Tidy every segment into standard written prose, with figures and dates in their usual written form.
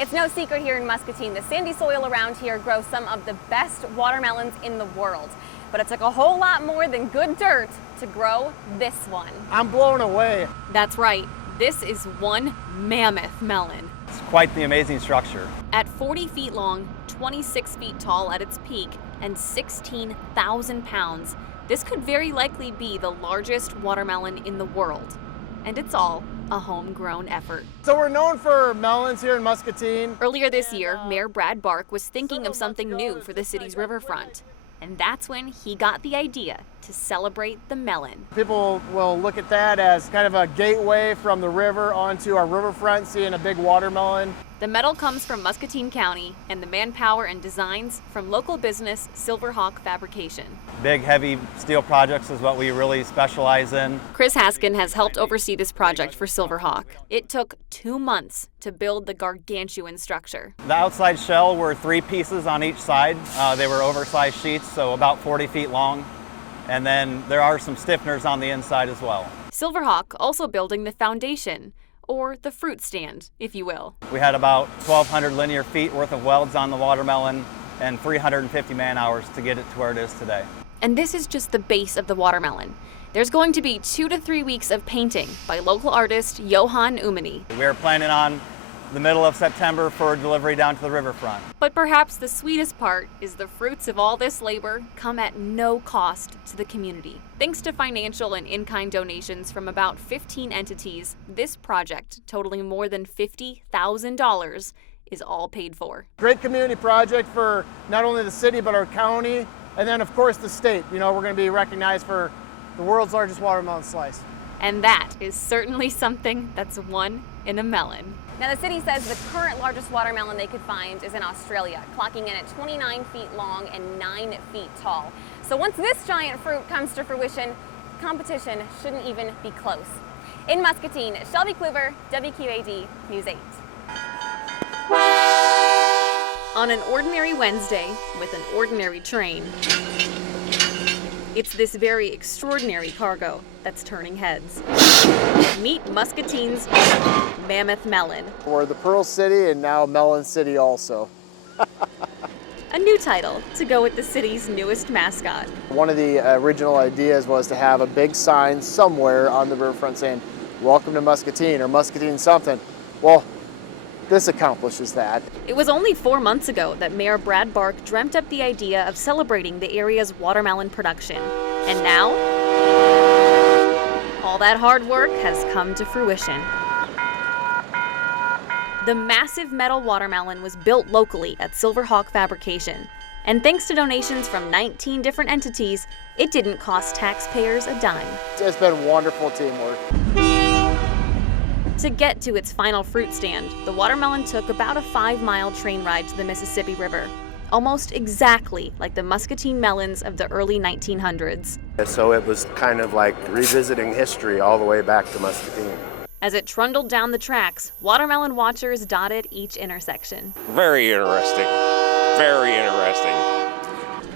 It's no secret here in Muscatine, the sandy soil around here grows some of the best watermelons in the world. But it took a whole lot more than good dirt to grow this one. I'm blown away. That's right, this is one mammoth melon. It's quite the amazing structure. At 40 feet long, 26 feet tall at its peak, and 16,000 pounds, this could very likely be the largest watermelon in the world. And it's all a homegrown effort. So we're known for melons here in Muscatine. Earlier this year, Mayor Brad Bark was thinking of something new for the city's riverfront. And that's when he got the idea to celebrate the melon. People will look at that as kind of a gateway from the river onto our riverfront, seeing a big watermelon. The metal comes from Muscatine County and the manpower and designs from local business Silver Fabrication. Big, heavy steel projects is what we really specialize in. Chris Haskin has helped oversee this project for Silver Hawk. It took 2 months to build the gargantuan structure. The outside shell were 3 pieces on each side. They were oversized sheets, so about 40 feet long. And then there are some stiffeners on the inside as well. Silver Hawk also building the foundation, or the fruit stand, if you will. We had about 1,200 linear feet worth of welds on the watermelon and 350 man-hours to get it to where it is today. And this is just the base of the watermelon. There's going to be 2 to 3 weeks of painting by local artist Johan Umani. We are planning on the middle of September for delivery down to the riverfront. But perhaps the sweetest part is the fruits of all this labor come at no cost to the community. Thanks to financial and in-kind donations from about 15 entities, this project, totaling more than $50,000, is all paid for. Great community project for not only the city, but our county, and then of course the state. You know, we're going to be recognized for the world's largest watermelon slice. And that is certainly something that's one in a melon. Now, the city says the current largest watermelon they could find is in Australia, clocking in at 29 feet long and 9 feet tall. So once this giant fruit comes to fruition, competition shouldn't even be close. In Muscatine, Shelby Kluver, WQAD News 8. On an ordinary Wednesday with an ordinary train, it's this very extraordinary cargo that's turning heads. Meet Muscatine's Mammoth Melon. We're the Pearl City and now Melon City also. A new title to go with the city's newest mascot. One of the original ideas was to have a big sign somewhere on the riverfront saying, "Welcome to Muscatine," or Muscatine something. Well, this accomplishes that. It was only 4 months ago that Mayor Brad Bark dreamt up the idea of celebrating the area's watermelon production. And now, all that hard work has come to fruition. The massive metal watermelon was built locally at Silver Fabrication. And thanks to donations from 19 different entities, it didn't cost taxpayers a dime. It's been wonderful teamwork. To get to its final fruit stand, the watermelon took about a 5-mile train ride to the Mississippi River, almost exactly like the Muscatine melons of the early 1900s. So it was kind of like revisiting history all the way back to Muscatine. As it trundled down the tracks, watermelon watchers dotted each intersection. Very interesting. Very interesting.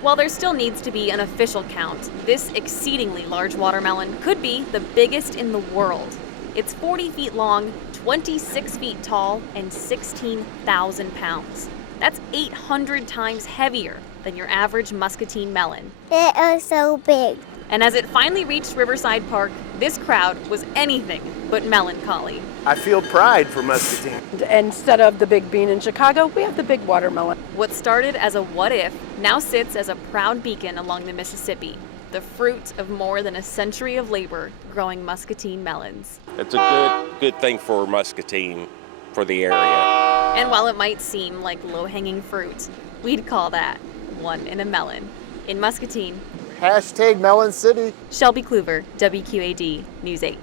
While there still needs to be an official count, this exceedingly large watermelon could be the biggest in the world. It's 40 feet long, 26 feet tall, and 16,000 pounds. That's 800 times heavier than your average Muscatine melon. It was so big. And as it finally reached Riverside Park, this crowd was anything but melancholy. I feel pride for Muscatine. Instead of the big bean in Chicago, we have the big watermelon. What started as a what if now sits as a proud beacon along the Mississippi, the fruit of more than a century of labor growing Muscatine melons. It's a good thing for Muscatine, for the area. And while it might seem like low-hanging fruit, we'd call that one in a melon. In Muscatine, Hashtag Melon City. Shelby Kluver, WQAD News 8.